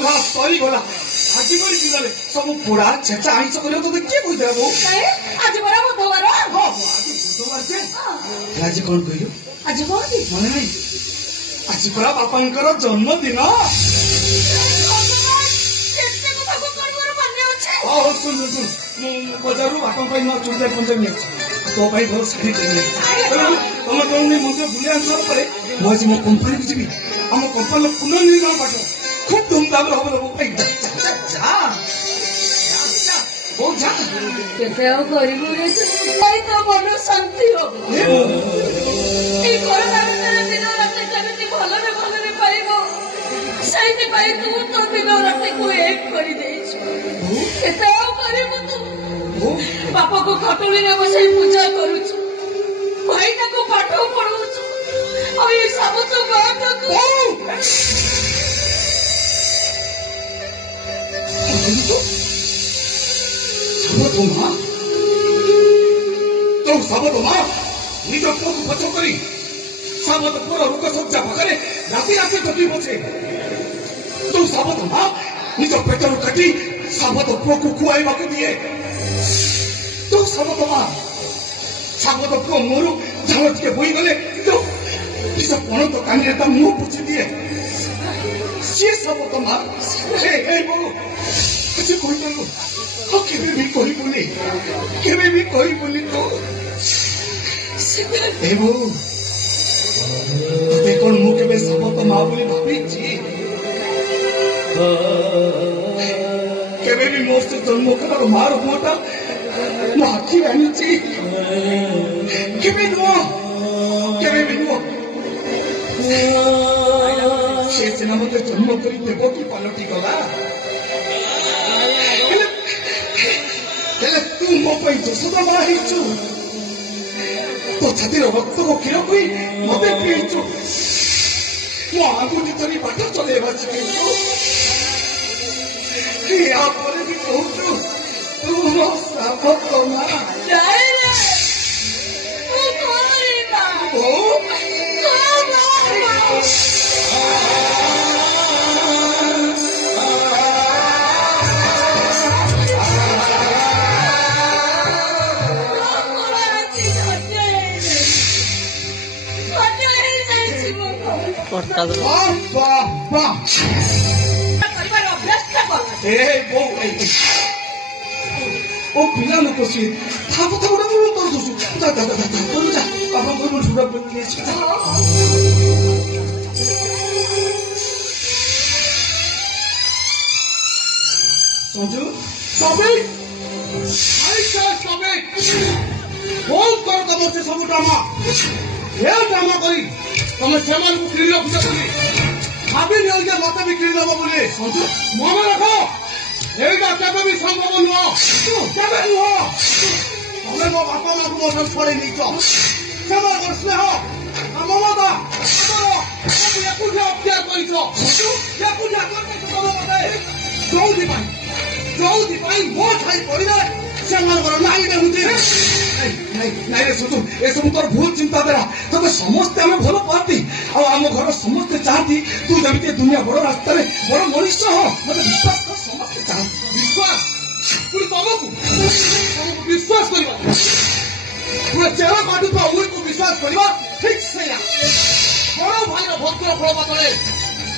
गला सरी गला आज कर दिनले सब पोड़ा छेचा आइस करे तो के बुझा बो आज बरा बुधवार हां आज बुधवार से आज कोन कहियो आज कोन दी मन नहीं आज परा बापांकर जन्मदिन हां सुन सुन बजारू बापा ପାଇଁ न ଚୁଡିଦାର ପଞ୍ଜାବୀ ନେଇଛି ତୋ ପାଇଁ ଭଲ ଶାଢୀ ନେଇଛି ତମେ କହୁନି ମନ୍ଦିର ବୁଲିବା ଆସିଲା ପରେ ମୁଁ ଆଜି ମୋ କମ୍ପାନୀକୁ ଯିବି ଆମ କମ୍ପାନୀର ପୁନର୍ନିର୍ମାଣ ପାଠ খুব ଧୁମଧାମରେ ହବ ମୋ ପାଇଁ ଯା ବହୁତ ଯା କେତେ ଆଉ କରିବୁ ଭାଇ ତୋ ମନ ଶାନ୍ତି ହବ ଏଇ କରୋନା ଦିନ ରାତି କେମିତି ଭଲରେ ପାଇବ ସେଇଥିପାଇଁ ତୁ ତୋ ଦିନ ରାତିକୁ ଏକ କରିଦେଇଛୁ କେତେ ଆଉ କରିବୁ ତୁ बापा को खटोली में बसाई पूजा करूछु भाई को पाठ पढ़ाऊछु और ये सब तो बात तो सबत मां निज पुओ को पछ करी सबत पुओ रुक सज्जा पाखरे राति राति जति बचे तो सबत मां निज पेटरु काटी सबत पुओ को खुआइबाकू दिए तो सबत मां सबत पुओ मोरू झाल टिके बोई गले तो इस कोन तो कानी ता मुंह पुछि दिए सी सबत मां ए बो कुछ कोई तो ओ केबे भी कोई बोली तो ए बो ते कोन मुंह केबे सबत मां बोली भाबी छी केबे भी मोस्ट जन्म कर मार मोटा माखी आनी केबे भी नुआ से सिना मते जन्म करी देव की पलटी गला हेले तू मो पई जसोदा मा हिचु तो छाती रक्त को खिरो कोई मते पीचु मो आगुटी तरी बाट चलेबा छिकैछु या परे भी कहूछु तू मो सबत मा जाए रे तू कोरी ना ओ ओ पिला लोक सी थाप थाप उडा उडा कर दछु जा कर जा अपन कोई छुड़ा पे संजू सबे बोल कर तब से सब ड्रामा ये ड्रामा करी तुम सेमान को किरी पूजा करी भाभी नहीं के मत भी किरी दबो बोले संजू मन रखो एटा केबे भी संभव नुह केबे नुह तमे मो बापा मां को सब छड़े नहीं तो सेवा कर स्नेह ममता हमर सब एकुठा अत्याचार करितो संजू एकुठा करते तमे मते जौदी पाई मो छाई पड़िले सेमान कर नाही ने हुती नहीं रे सुतु ए सब तोर भूल चिंताधारा तब समस्त हमें भल पाती और आम घर समस्त चाहती तू जमी दुनिया बड़ रास्ता बड़ मनुष्य हो मत विश्वास कर समस्त चाहती विश्वास पूरी तुमको विश्वास करवा पूरा चेहरा काटू तो अमूल को विश्वास करवा ठीक से बड़ भाई भक्त फल बदले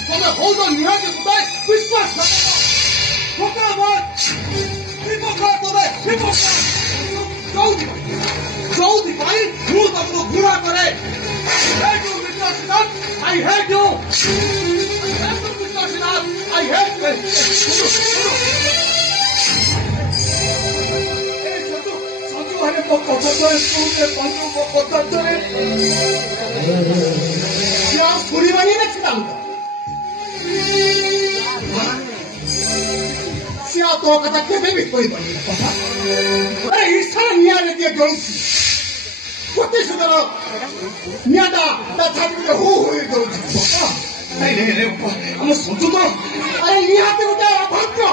तुम हो तो निहाती मुदाय विश्वास जल्दी भाई मुंह तुमको बुरा करे I hate you I hate you Sanju हरे कथा तो स्कूल पंजू कथा चले क्या पूरी बनी ना चितांग सिया तो कथा केबे भी कोई बनी कथा अरे ईश्वर निया ने दिए जोंसी कोते सुदरो नियादा ता छाती में हो जोंसी नहीं रे हम संजू तो अरे निया ते उठा भक्तो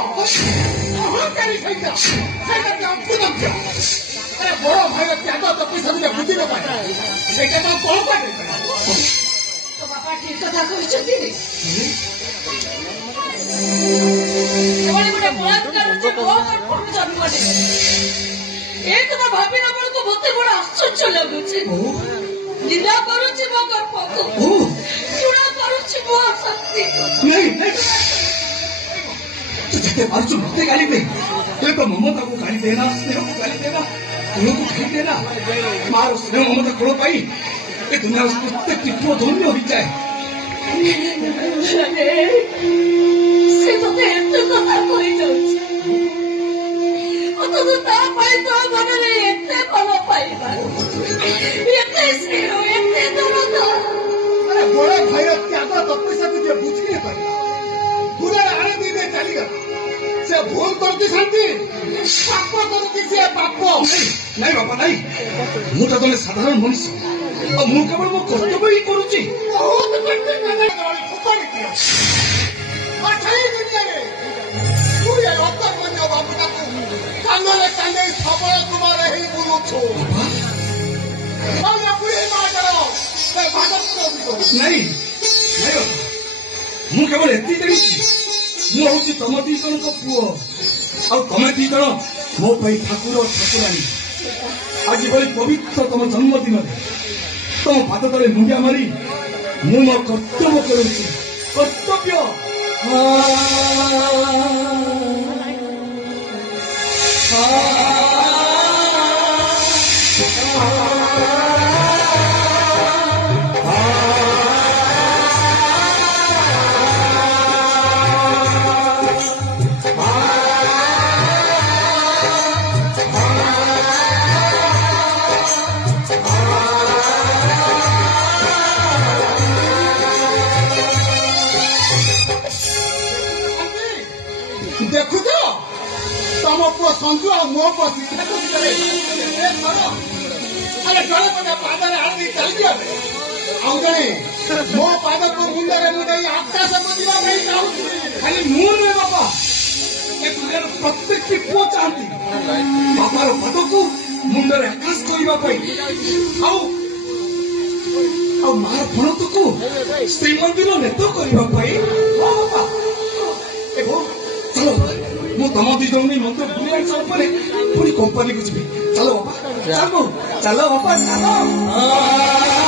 अहंकारी खैता खैता हम क्या अरे बड़ा भाई त्याग तो पैसा दे बुद्धि न पाए सेटा तो कौन पाए तो बापा ଠିକ କଥା କହିଛନ୍ତି ଏଭଳି ଗୋଟେ ବଳାତ୍କାର ଯେ ମୋ ଗର୍ଭରୁ ଜନ୍ମ ନେଇ ଏ କଥା ଭାବିଲା ବେଳକୁ ମତେ ବଡ ଆଶ୍ଚର୍ଯ୍ୟ ଲାଗୁଛି ନିନ୍ଦା କରୁଛି ମୋ ଗର୍ଭକୁ ଘୃଣା କରୁଛି ମୋ ଶକ୍ତିକୁ जितने पार्चु मते गाली दे तेरे को ममता को गाली देना स्नेह को गाली देना गुणों को गाली देना मारो स्नेह ममता गुणों पाई ये दुनिया उसको प्रत्येक टिप्पो धन्य हो जाए से तो एते कथा कहि जाउछि तो ता पाई तो मन रे एते भलो पाइबा एते स्नेह एते दरद अरे बड़ा भाई त्याग तपस्या को जे बुझ नहीं पाई पूरा आने दे चली गया से भूल करती शांति पाप करती से पाप नहीं बाबा नहीं मु तो जने साधारण मनुष्य और मु केवल मो कर्तव्य ही करूची बहुत कर्तव्य फुकारी दिया और छई दुनिया रे पूरे रक्त मन बाबू का कांदे सबय तुम्हारे ही बोलू छो और ना पूरे मां करो से भागत को नहीं नहीं मु केवल एति देछि मु होची तम दी जन को पुओ आ तमे दी जन मो पई ठाकुर ठाकुरानी आज बड़ी पवित्र तम जन्मदिन तम पाद तले मुंडिया मारी मु मो कर्तव्य करूची कर्तव्य देखु तो तम पुओ संजू आ मो पुओ शिक्षा को करे अरे जड़े पदा पादरे आदि चल दिया आउ जणे मो पाद को मुंडरे मुंडे आकाश को दिवा नहीं जाऊ खाली मुंह रे बाबा ए दुनिया प्रत्येक की पुओ चाहती बाबार पद को मुंडरे आकाश कोइबा पई आउ आउ मार फणत को श्री मंदिर नेतो करिबा पई ओ बाबा ए भो चलो मु तम दी जौनी मंत्र बुलिया चल परे पूरी कंपनी को जीवी चलो बाबा चलो चलो बाबा चलो